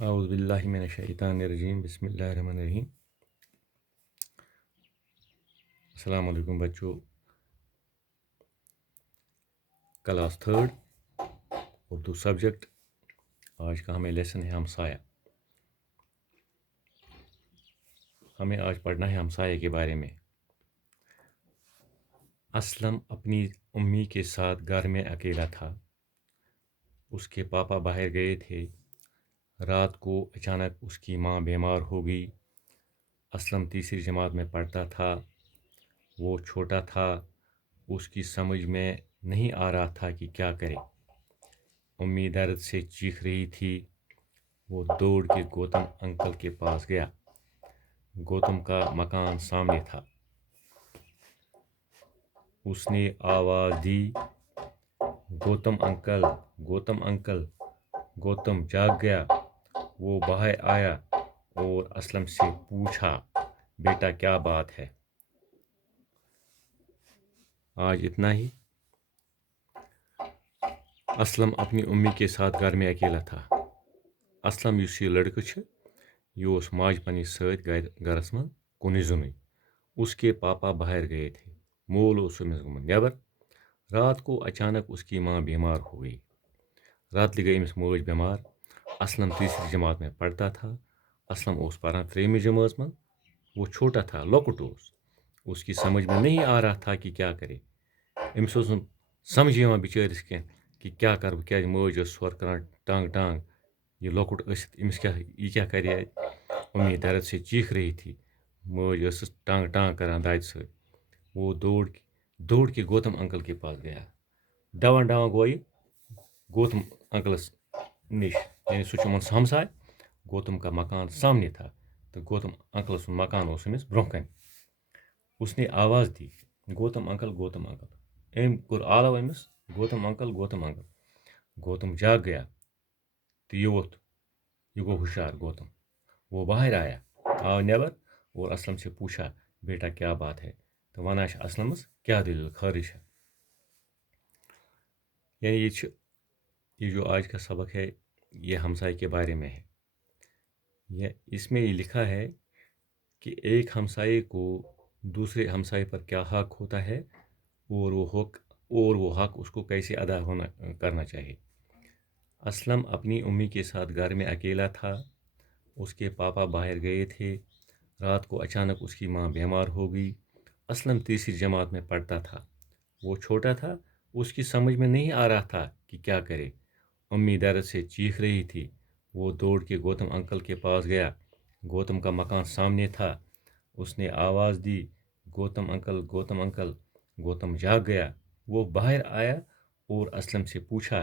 اعوذ باللہ من الشیطان الرجیم، بسم اللہ الرحمن الرحیم۔ السلام علیکم بچوں، کلاس 3 اردو سبجیکٹ۔ آج کا ہمیں لیسن ہے ہمسایہ۔ ہمیں آج پڑھنا ہے ہمسایہ کے بارے میں۔ اسلم اپنی امی کے ساتھ گھر میں اکیلا تھا۔ اس کے پاپا باہر گئے تھے۔ رات کو اچانک اس کی ماں بیمار ہو گئی۔ اسلم تیسری جماعت میں پڑھتا تھا۔ وہ چھوٹا تھا، اس کی سمجھ میں نہیں آ رہا تھا کہ کیا کرے۔ امی درد سے چیخ رہی تھی۔ وہ دوڑ کے گوتم انکل کے پاس گیا۔ گوتم کا مکان سامنے تھا۔ اس نے آواز دی، گوتم انکل، گوتم انکل۔ گوتم جاگ گیا۔ وہ باہر آیا اور اسلم سے پوچھا، بیٹا کیا بات ہے؟ آج اتنا ہی۔ اسلم اپنی امی کے ساتھ گھر میں اکیلا تھا۔ اسلم یُس یہ لڑکہ چھ، یہ اوس ماج پننس سۭتۍ گرس من کُنُے زوٚنُے۔ اس کے پاپا باہر گئے تھے۔ مول اوس أمِس گوٚمُت نیبر۔ رات کو اچانک اس کی ماں بیمار ہو گئی۔ راتلہِ گئی أمِس موج بیمار۔ اسلم تیسری جماعت میں پڑھتا تھا۔ اسلم اوس پران 3 جماعت من۔ وہ چھوٹا تھا، لۄکُٹ اوس۔ اس کی سمجھ میں نہیں آ رہا تھا کہ کیا کرے۔ أمِس اوس نہٕ سمجھ یِوان بِچٲرِس کینٛہہ کہ کیا کر بہٕ، کیازِ مٲج ٲس ہورٕ کران ٹانٛگ ٹانٛگ۔ یہ لۄکُٹ ٲسِتھ أمِس کیا، یہ کیا کرِ اَتہِ؟ امی درد سے چیخ رہی تھی۔ مٲج ٲسٕس ٹانٛگ ٹانٛگ کران دادِ سۭتۍ۔ وہ دوڑ کے گوتم انکل کے پاس گیا۔ ڈوان ڈوان گوٚو یہِ گوتم انکلس نِش، یعنی سُہ چھُ یِمن ہمساے۔ گوتم کا مکان سامنے تھا، تو گوتم انکل سُنٛد مکان اوس أمِس برونٛہہ کَنہِ۔ اس نے آواز دی، گوتم انکل، گوتم انکل۔ أمۍ کوٚر آلو أمِس، گوتم انکل، گوتم انکل۔ گوتم جاگ گیا تو یہ ووٚتھ، یہ گو ہوشیار گوتم۔ وہ باہر آو نیبر اور اسلم سے پوچھا، بیٹا کیا بات ہے؟ تو ونان چھِ اسلمس کیا دلیل، خٲرٕے چھا؟ یعنی یہ جو آج کا سبق ہے، یہ ہمسائے کے بارے میں ہے۔ اس میں یہ لکھا ہے کہ ایک ہمسائے کو دوسرے ہمسائے پر کیا حق ہوتا ہے اور وہ حق اس کو کیسے ادا کرنا چاہیے۔ اسلم اپنی امی کے ساتھ گھر میں اکیلا تھا۔ اس کے پاپا باہر گئے تھے۔ رات کو اچانک اس کی ماں بیمار ہو گئی۔ اسلم تیسری جماعت میں پڑھتا تھا۔ وہ چھوٹا تھا، اس کی سمجھ میں نہیں آ رہا تھا کہ کیا کرے۔ امی درد سے چیخ رہی تھی۔ وہ دوڑ کے گوتم انکل کے پاس گیا۔ گوتم کا مکان سامنے تھا۔ اس نے آواز دی، گوتم انکل، گوتم انکل۔ گوتم جاگ گیا۔ وہ باہر آیا اور اسلم سے پوچھا،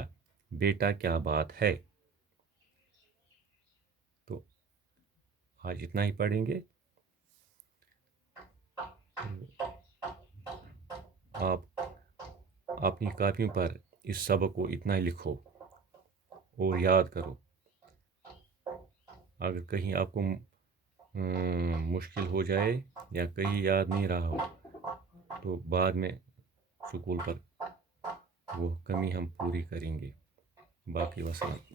بیٹا کیا بات ہے؟ تو آج اتنا ہی پڑھیں گے۔ آپ اپنی کاپیوں پر اس سبق کو اتنا ہی لکھو اور یاد کرو۔ اگر کہیں آپ کو مشکل ہو جائے یا کہیں یاد نہیں رہا ہو تو بعد میں اسکول پر وہ کمی ہم پوری کریں گے۔ باقی وسلام۔